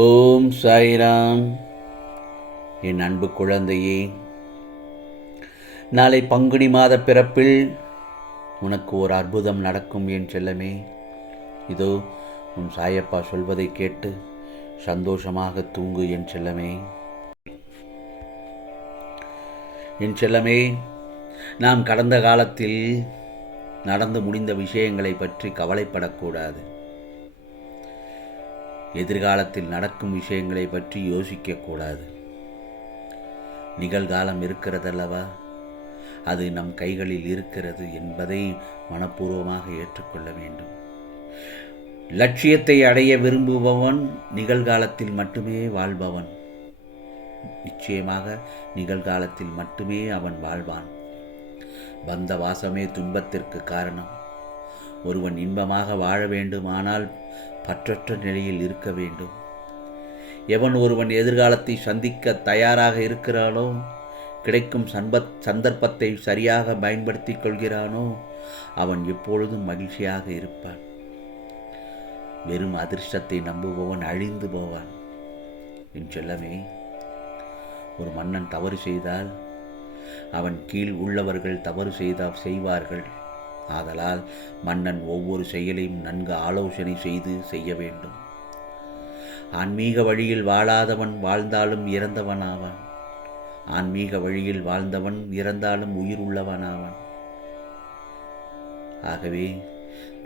ஓம் சாய்ராம். என் அன்பு குழந்தையே, நாளை பங்குனி மாத பிறப்பில் உனக்கு ஒரு அற்புதம் நடக்கும் என் செல்லமே. இதோ உன் சாயப்பா சொல்வதை கேட்டு சந்தோஷமாக தூங்கு என் செல்லமே. என் செல்லமே, நாம் கடந்த காலத்தில் நடந்து முடிந்த விஷயங்களை பற்றி கவலைப்படக்கூடாது. எதிர்காலத்தில் நடக்கும் விஷயங்களை பற்றி யோசிக்கக்கூடாது. நிகழ்காலம் இருக்கிறதல்லவா, அது நம் கைகளில் இருக்கிறது என்பதை மனப்பூர்வமாக ஏற்றுக்கொள்ள வேண்டும். லட்சியத்தை அடைய விரும்புபவன் நிகழ்காலத்தில் மட்டுமே வாழ்பவன். நிச்சயமாக நிகழ்காலத்தில் மட்டுமே அவன் வாழ்வான். வந்த வாசமே துன்பத்திற்கு காரணம். ஒருவன் இன்பமாக வாழ வேண்டுமானால் பற்றற்ற நிலையில் இருக்க வேண்டும். எவன் ஒருவன் எதிர்காலத்தை சந்திக்க தயாராக இருக்கிறானோ, கிடைக்கும் சந்தர்ப்பத்தை சரியாக பயன்படுத்திக் கொள்கிறானோ, அவன் எப்பொழுதும் மகிழ்ச்சியாக இருப்பான். வெறும் அதிர்ஷ்டத்தை நம்புபவன் அழிந்து போவான். என் செல்லமே, ஒரு மன்னன் தவறு செய்தால் அவன் கீழ் உள்ளவர்கள் தவறு செய்வார்கள். ஆதலால் மன்னன் ஒவ்வொரு செயலையும் நன்கு ஆலோசனை செய்ய வேண்டும். ஆன்மீக வழியில் வாழாதவன் வாழ்ந்தாலும் இறந்தவனாவான். ஆன்மீக வழியில் வாழ்ந்தவன் இறந்தாலும் உயிர் உள்ளவனாவான். ஆகவே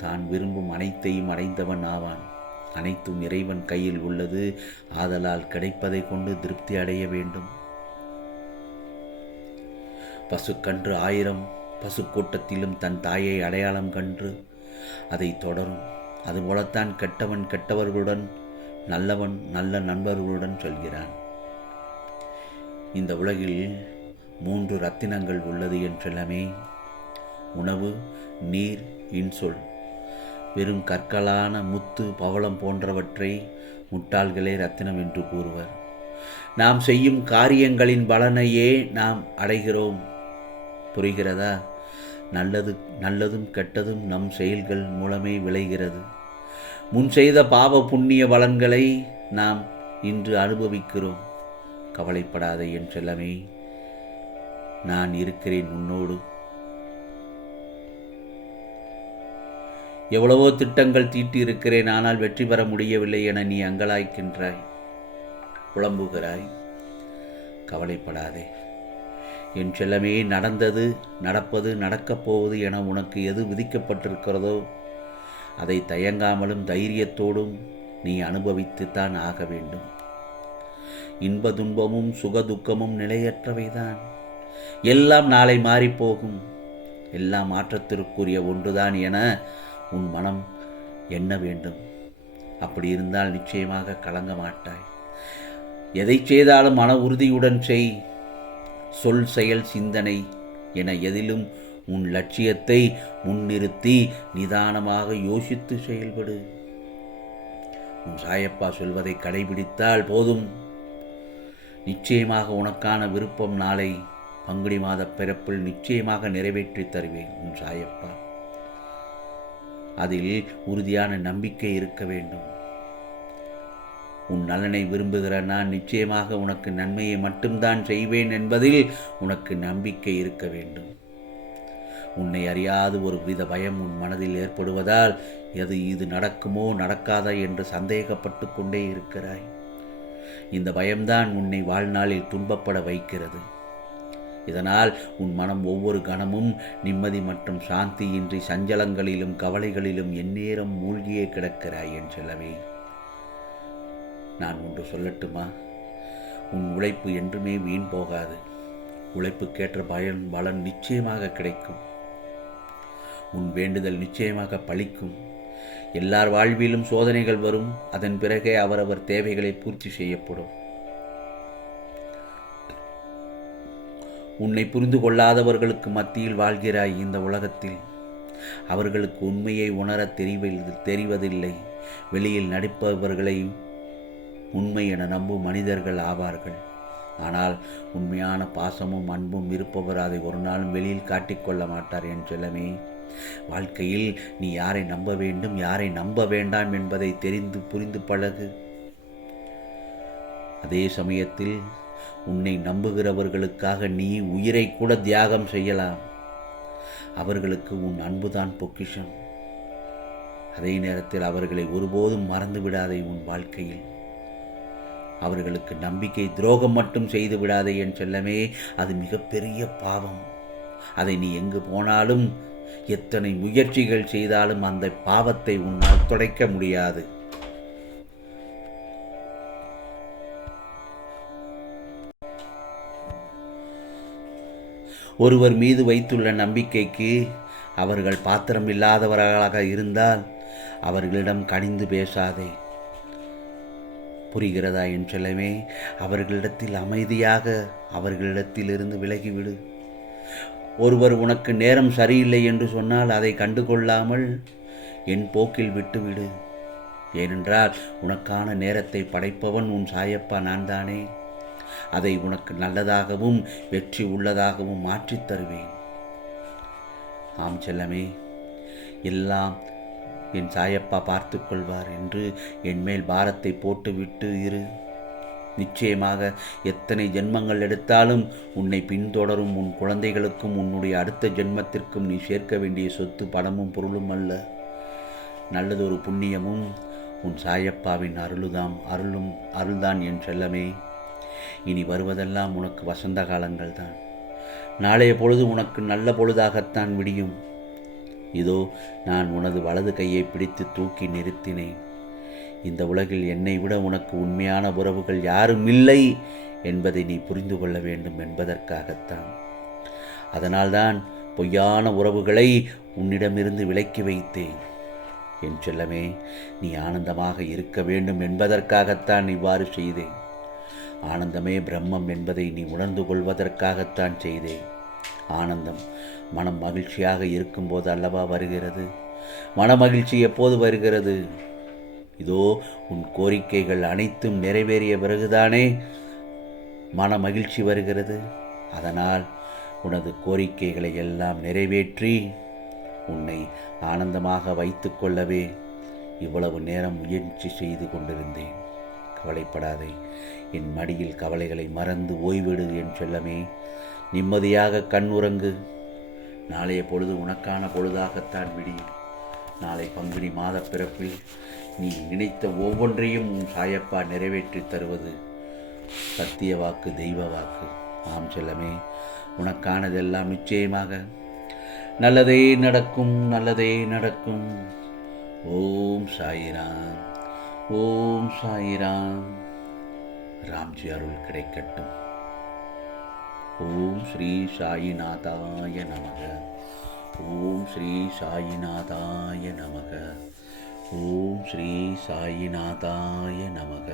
தான் விரும்பும் அனைத்தையும் அடைந்தவன் ஆவான். அனைத்தும் இறைவன் கையில் உள்ளது. ஆதலால் கிடைப்பதை கொண்டு திருப்தி அடைய வேண்டும். பசுக்கன்று 1000 பசு கூட்டத்திலும் தன் தாயை அடையாளம் கண்டு அதை தொடரும். அதுபோலத்தான் கெட்டவன் கெட்டவர்களுடன், நல்லவன் நல்ல நண்பர்களுடன் சொல்கிறான். இந்த உலகில் 3 ரத்தினங்கள் உள்ளது என் செல்லமே. உணவு, நீர், இன்சொல். வெறும் கற்களான முத்து, பவளம் போன்றவற்றை முட்டாள்களே ரத்தினம் என்று கூறுவர். நாம் செய்யும் காரியங்களின் பலனையே நாம் அடைகிறோம். புரிகிறதா? நல்லதும் கெட்டதும் நம் செயல்கள் மூலமே விளைகிறது. முன் செய்த பாவ புண்ணிய பலன்களை நாம் இன்று அனுபவிக்கிறோம். கவலைப்படாதே என் செல்லமே, நான் இருக்கிறேன் உன்னோடு. எவ்வளவோ திட்டங்கள் தீட்டி இருக்கிறேன், ஆனால் வெற்றி பெற முடியவில்லை என நீ அங்கலாய்க்கின்றாய், புலம்புகிறாய். கவலைப்படாதே என் செல்லமே. நடந்தது, நடப்பது, நடக்கப் போவது என உனக்கு எது விதிக்கப்பட்டிருக்கிறதோ அதை தயங்காமலும் தைரியத்தோடும் நீ அனுபவித்துத்தான் ஆக வேண்டும். இன்ப துன்பமும் சுக துக்கமும் நிலையற்றவைதான். எல்லாம் நாளை மாறிப்போகும். எல்லாம் மாற்றத்திற்குரிய ஒன்றுதான் என உன் மனம் எண்ண வேண்டும். அப்படி இருந்தால் நிச்சயமாக கலங்க மாட்டாய். எதை செய்தாலும் மன உறுதியுடன் செய். சொல், செயல், சிந்தனை என எதிலும் உன் லட்சியத்தை முன்னிறுத்தி நிதானமாக யோசித்து செயல்படு. உன் சாயப்பா சொல்வதை கடைபிடித்தால் போதும். நிச்சயமாக உனக்கான விருப்பம் நாளை பங்குனி மாத பிறப்பில் நிச்சயமாக நிறைவேற்றி தருவேன் உன் சாயப்பா. அதில் உறுதியான நம்பிக்கை இருக்க வேண்டும். உன் நலனை விரும்புகிற நான் நிச்சயமாக உனக்கு நன்மையை மட்டும்தான் செய்வேன் என்பதில் உனக்கு நம்பிக்கை இருக்க வேண்டும். உன்னை அறியாது ஒரு வித பயம் உன் மனதில் ஏற்படுவதால் இது நடக்குமோ நடக்காதா என்று சந்தேகப்பட்டு கொண்டே இருக்கிறாய். இந்த பயம்தான் உன்னை வாழ்நாளில் துன்பப்பட வைக்கிறது. இதனால் உன் மனம் ஒவ்வொரு கணமும் நிம்மதி மற்றும் சாந்தியின்றி சஞ்சலங்களிலும் கவலைகளிலும் எந்நேரம் மூழ்கியே கிடக்கிறாய் என் செல்லவே. நான் ஒன்று சொல்லட்டுமா? உன் உழைப்பு என்றுமே வீண் போகாது. உழைப்புக்கேற்ற பலன் நிச்சயமாக கிடைக்கும். உன் வேண்டுதல் நிச்சயமாக பலிக்கும். எல்லார் வாழ்விலும் சோதனைகள் வரும். அதன் பிறகே அவரவர் தேவைகளை பூர்த்தி செய்யப்படும். உன்னை புரிந்து கொள்ளாதவர்களுக்கு மத்தியில் வாழ்கிறாய் இந்த உலகத்தில். அவர்களுக்கு உண்மையை உணர தெரிவதில்லை. வெளியில் நடிப்பவர்களை உண்மை என நம்பும் மனிதர்கள் ஆவார்கள். ஆனால் உண்மையான பாசமும் அன்பும் இருப்பவர் அதை ஒரு நாளும் வெளியில் காட்டிக்கொள்ள மாட்டார் என் செல்லமே. வாழ்க்கையில் நீ யாரை நம்ப வேண்டும், யாரை நம்ப வேண்டாம் என்பதை தெரிந்து புரிந்து பழகு. அதே சமயத்தில் உன்னை நம்புகிறவர்களுக்காக நீ உயிரை கூட தியாகம் செய்யலாம். அவர்களுக்கு உன் அன்புதான் பொக்கிஷம். அதே நேரத்தில் அவர்களை ஒருபோதும் மறந்து விடாதே. உன் வாழ்க்கையில் அவர்களுக்கு நம்பிக்கை துரோகம் மட்டும் செய்து விடாதே என் செல்லமே. அது மிகப்பெரிய பாவம். அதை நீ எங்கு போனாலும் எத்தனை முயற்சிகள் செய்தாலும் அந்த பாவத்தை உன்னால் துடைக்க முடியாது. ஒருவர் மீது வைத்துள்ள நம்பிக்கைக்கு அவர்கள் பாத்திரம் இல்லாதவர்களாக இருந்தால் அவர்களிடம் கனிந்து பேசாதே. புரிகிறதா என் செல்லமே? அவர்களிடத்தில் அமைதியாக அவர்களிடத்திலிருந்து விலகிவிடு. ஒருவர் உனக்கு நேரம் சரியில்லை என்று சொன்னால் அதை கண்டுகொள்ளாமல் என் போக்கில் விட்டுவிடு. ஏனென்றால் உனக்கான நேரத்தை படைப்பவன் உன் சாயப்பா நான் தானே. அதை உனக்கு நல்லதாகவும் வெற்றி உள்ளதாகவும் மாற்றித் தருவேன். ஆம் செல்லமே, எல்லாம் என் சாயப்பா பார்த்து கொள்வார் என்று என் மேல் பாரத்தை போட்டுவிட்டு இரு. நிச்சயமாக எத்தனை ஜென்மங்கள் எடுத்தாலும் உன்னை பின்தொடரும் உன் குழந்தைகளுக்கும் உன்னுடைய அடுத்த ஜென்மத்திற்கும் நீ சேர்க்க வேண்டிய சொத்து பணமும் பொருளும் அல்ல, நல்லதொரு புண்ணியமும் உன் சாயப்பாவின் அருள்தான் என் செல்லமே. இனி வருவதெல்லாம் உனக்கு வசந்த காலங்கள் தான். நாளைய பொழுது உனக்கு நல்ல பொழுதாகத்தான் விடியும். இதோ நான் உனது வலது கையை பிடித்து தூக்கி நிறுத்தினேன். இந்த உலகில் என்னை விட உனக்கு உண்மையான உறவுகள் யாரும் இல்லை என்பதை நீ புரிந்து கொள்ள வேண்டும் என்பதற்காகத்தான். அதனால்தான் பொய்யான உறவுகளை உன்னிடமிருந்து விலக்கி வைத்தேன். என் செல்லமே, நீ ஆனந்தமாக இருக்க வேண்டும் என்பதற்காகத்தான் இவ்வாறு செய்தேன். ஆனந்தமே பிரம்மம் என்பதை நீ உணர்ந்து கொள்வதற்காகத்தான் செய்தேன். ஆனந்தம் மனம் மகிழ்ச்சியாக இருக்கும்போது அல்லவா வருகிறது. மனமகிழ்ச்சி எப்போது வருகிறது? இதோ உன் கோரிக்கைகள் அனைத்தும் நிறைவேறிய பிறகுதானே மன மகிழ்ச்சி வருகிறது. அதனால் உனது கோரிக்கைகளை எல்லாம் நிறைவேற்றி உன்னை ஆனந்தமாக வைத்து கொள்ளவே இவ்வளவு நேரம் முயற்சி செய்து கொண்டிருந்தேன். கவலைப்படாதே. என் மடியில் கவலைகளை மறந்து ஓய்விடு என் செல்லமே. நிம்மதியாக கண் உறங்கு. நாளைய பொழுது உனக்கான பொழுதாகத்தான் விடியும். நாளை பங்குனி மாத பிறப்பில் நீ நினைத்த ஒவ்வொன்றையும் உன் சாயப்பா நிறைவேற்றி தருவது சத்திய வாக்கு, தெய்வ வாக்கு. ஆம் செல்லமே, உனக்கானதெல்லாம் நிச்சயமாக நல்லதே நடக்கும், நல்லதே நடக்கும். ஓம் சாயிராம், ஓம் சாயிராம். ராம்ஜி அருள் கிடைக்கட்டும். ஓம் ஸ்ரீ சாயிநாதாய நமக. ஓம் ஸ்ரீ சாயிநாதாய நமக. ஓம் ஸ்ரீ சாயிநாதாய நமக.